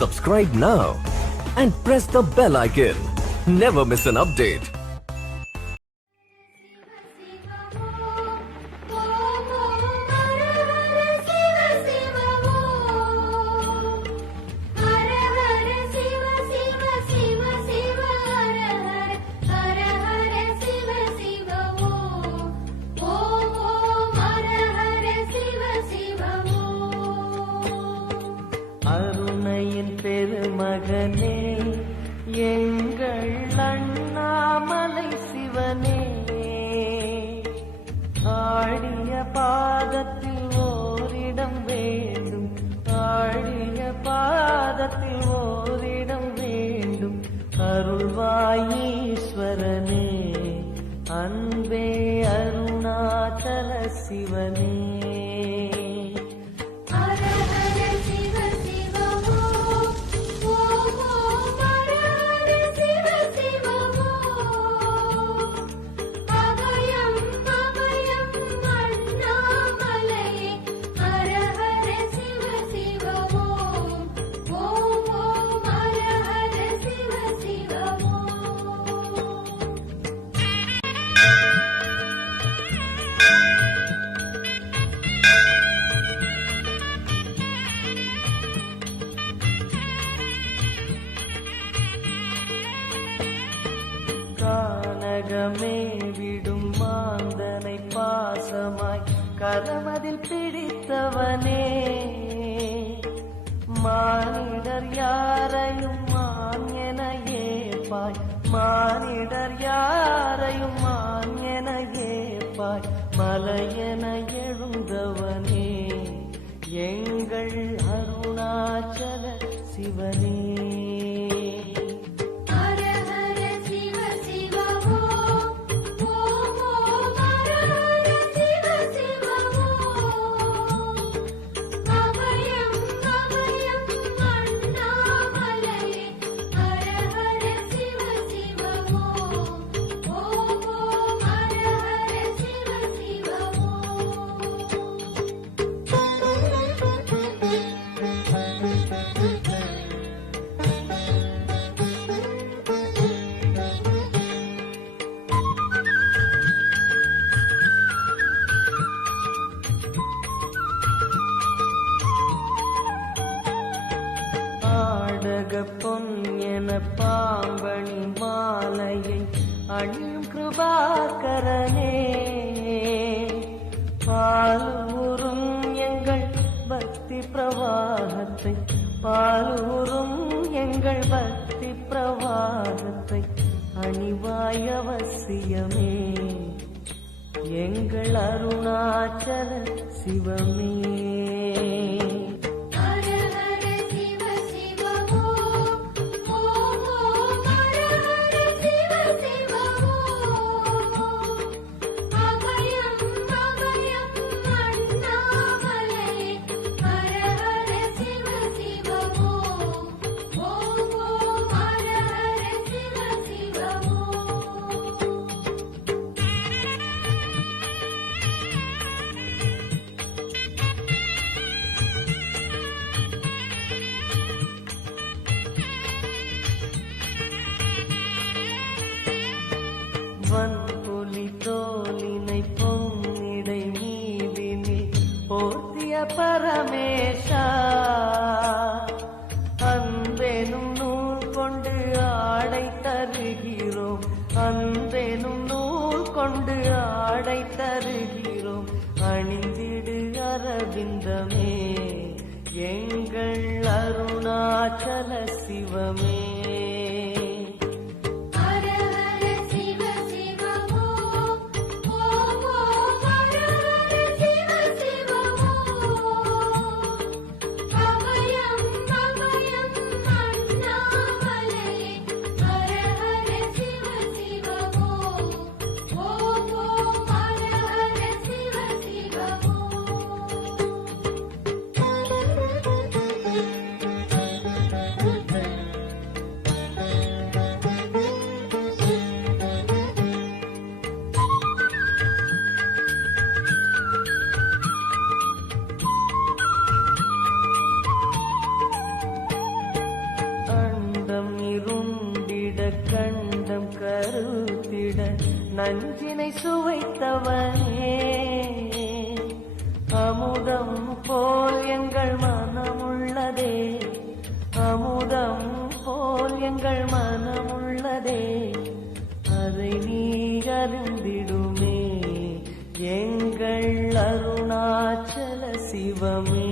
Subscribe now and press the bell icon. Never miss an update. அருணையின் பெருமகனே எங்கள் அண்ணாமலை சிவனே, ஆடிய பாதத்தில் ஓரிடம் வேண்டும், ஆடிய பாதத்தில் ஓரிடம் வேண்டும். அருள்வாயீஸ்வரனே, அன்பே அருணாச்சல சிவனே. கானகமே விடும் மாந்தனை பாசமாய் கரமதில் பிடித்தவனே, மானிடர் யாரையும் மான் என ஏற்பாய், மானிடர் யாரையும் மான் என ஏற்பாய். மலையென எழுந்தவனே எங்கள் அருணாச்சல சிவனே. பொன் என பாம்பணி மாலையை அணியும் கிருபாகரனே, பாலூரும் எங்கள் பக்தி பிரவாகத்தை, பாலூரும் எங்கள் பக்தி பிரவாகத்தை அணிவாய் அவசியமே எங்கள் அருணாச்சல சிவமே. வன்புலி தோலினை பொன்னிடை மீதினில் போர்த்திய பரமேஷா, அன்பெனும் நூல் கொண்டு ஆடை தருகிறோம், அன்பெனும் நூல் கொண்டு ஆடை தருகிறோம். அணிந்திடு அரவிந்தமே எங்கள் அருணாச்சல சிவமே. நஞ்சினை சுவைத்தவனே, அமுதம் போல் எங்கள் மனமுள்ளதே, அமுதம் போல் எங்கள் மனமுள்ளதே, அதை நீ அறிந்திடுமே எங்கள் அருணாச்சல சிவமே.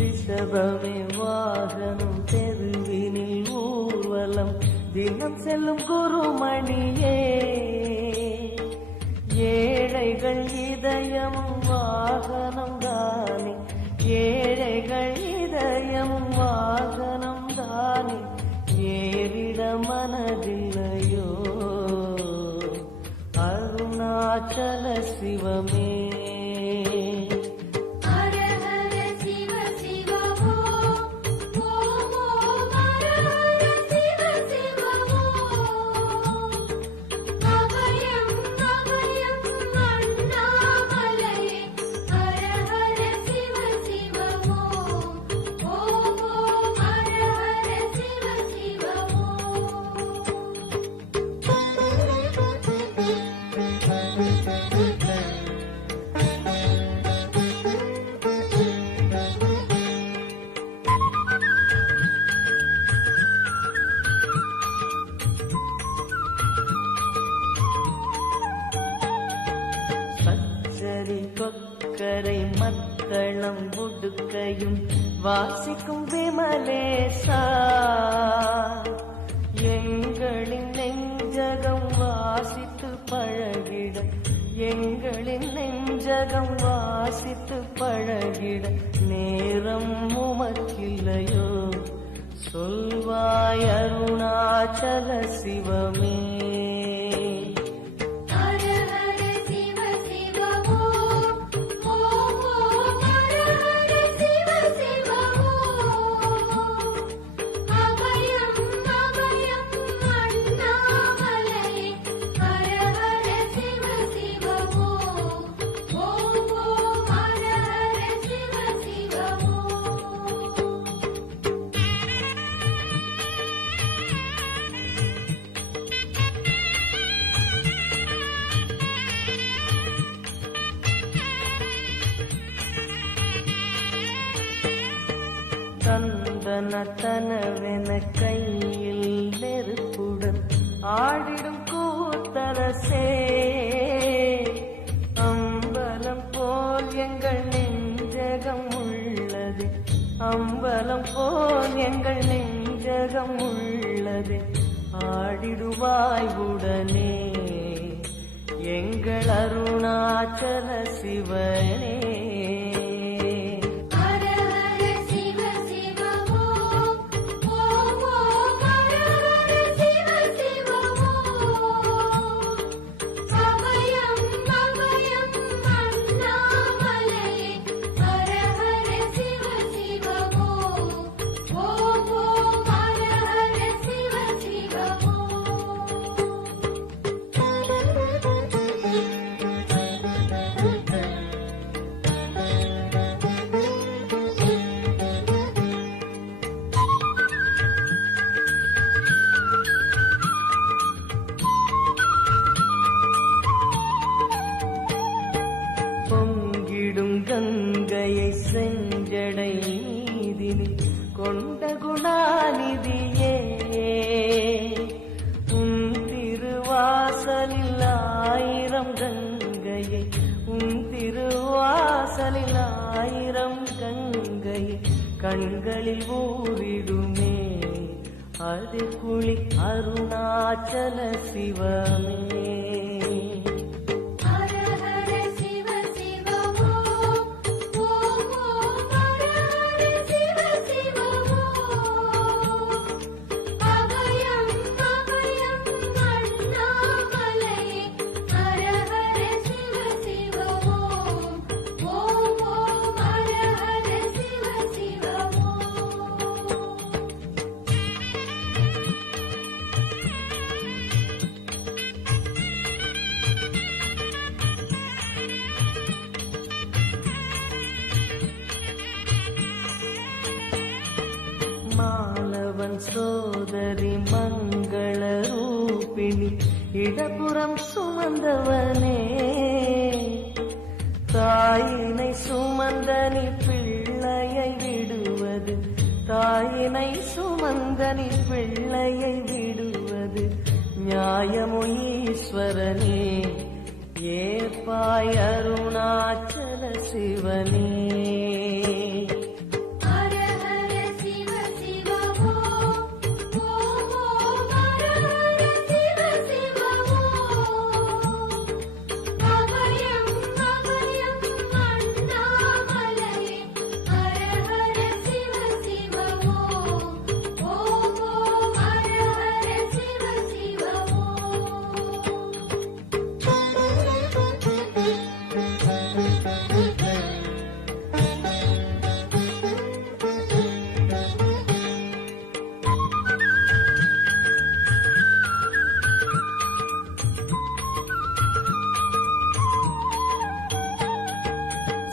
ரிஷபமே வாகனம் தெருவினில் ஊர்வலம் தினம் செல்லும் குருமணியே, ஏழைகள் இதயமும் வாகனம் தானே, ஏழைகள் இதயமும் வாகனம் தானே, ஏறிட மனதில்லையோ அருணாச்சல சிவமே. கொக்கரை மக்களம் உடுக்கையும் வாசிக்கும் விமலேசா, எங்களின் நெஞ்சகம் வாசித்து பழகிட, எங்களின் நெஞ்சகம் வாசித்து பழகிட நேரம் உமக்கில்லையோ சொல்வாய் அருணாச்சல சிவமே. தந்தனத்தனவென கையில் நெருப்புடன் ஆடிடும் கூத்தரசே, அம்பலம் போல் எங்கள் நெஞ்சகம் உள்ளது, அம்பலம் போல் எங்கள் நெஞ்சகம் உள்ளது, ஆடிடுவாய் உடனே எங்கள் அருணாச்சல சிவனே. பொங்கிடும் கங்கையை செஞ்சடை நீதினில் கொண்ட குணாநிதியே, உன் திருவாசலில் ஆயிரம் கங்கையை, உன் திருவாசலில் ஆயிரம் கங்கையை கண்களில் ஊறிடுமே அது குளி அருணாச்சல சிவமே. சோதரி மங்கள ரூபிணி இடப்புறம் சுமந்தவனே தாயினை சுமந்தனி பிள்ளையை விடுவது தாயினை சுமந்தனி பிள்ளையை விடுவது நியாயமோ ஈஸ்வரனே ஏப்பாய் அருணாச்சல சிவனே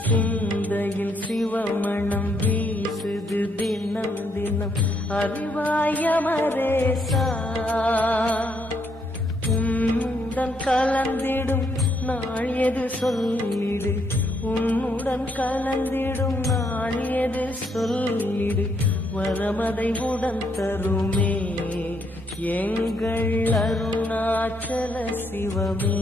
சிந்தையில் சிவமணம் வீசுது தினம் தினம் அறிவாயமரேசா உன்னுடன் கலந்திடும் நாள் எது சொல்லிடு உன்னுடன் கலந்திடும் நாள் எது சொல்லிடு வரமதை உடன் தருமே எங்கள் அருணாச்சல சிவமே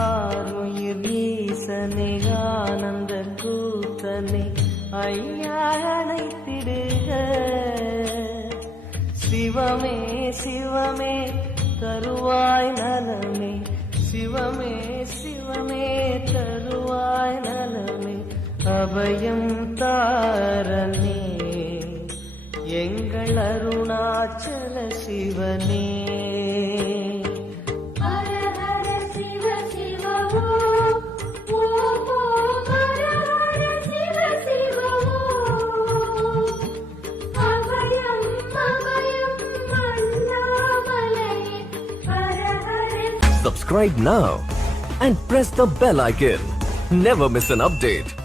ஆருயிர் ஈசனே ஆனந்த கூத்தனே ஐயா அழைத்திடுக சிவமே சிவமே தருவாய் நலமே சிவமே சிவமே தருவாய் நலமே அபயம் தாரனே எங்கள் அருணாச்சல சிவனே Subscribe now and press the bell icon. Never miss an update.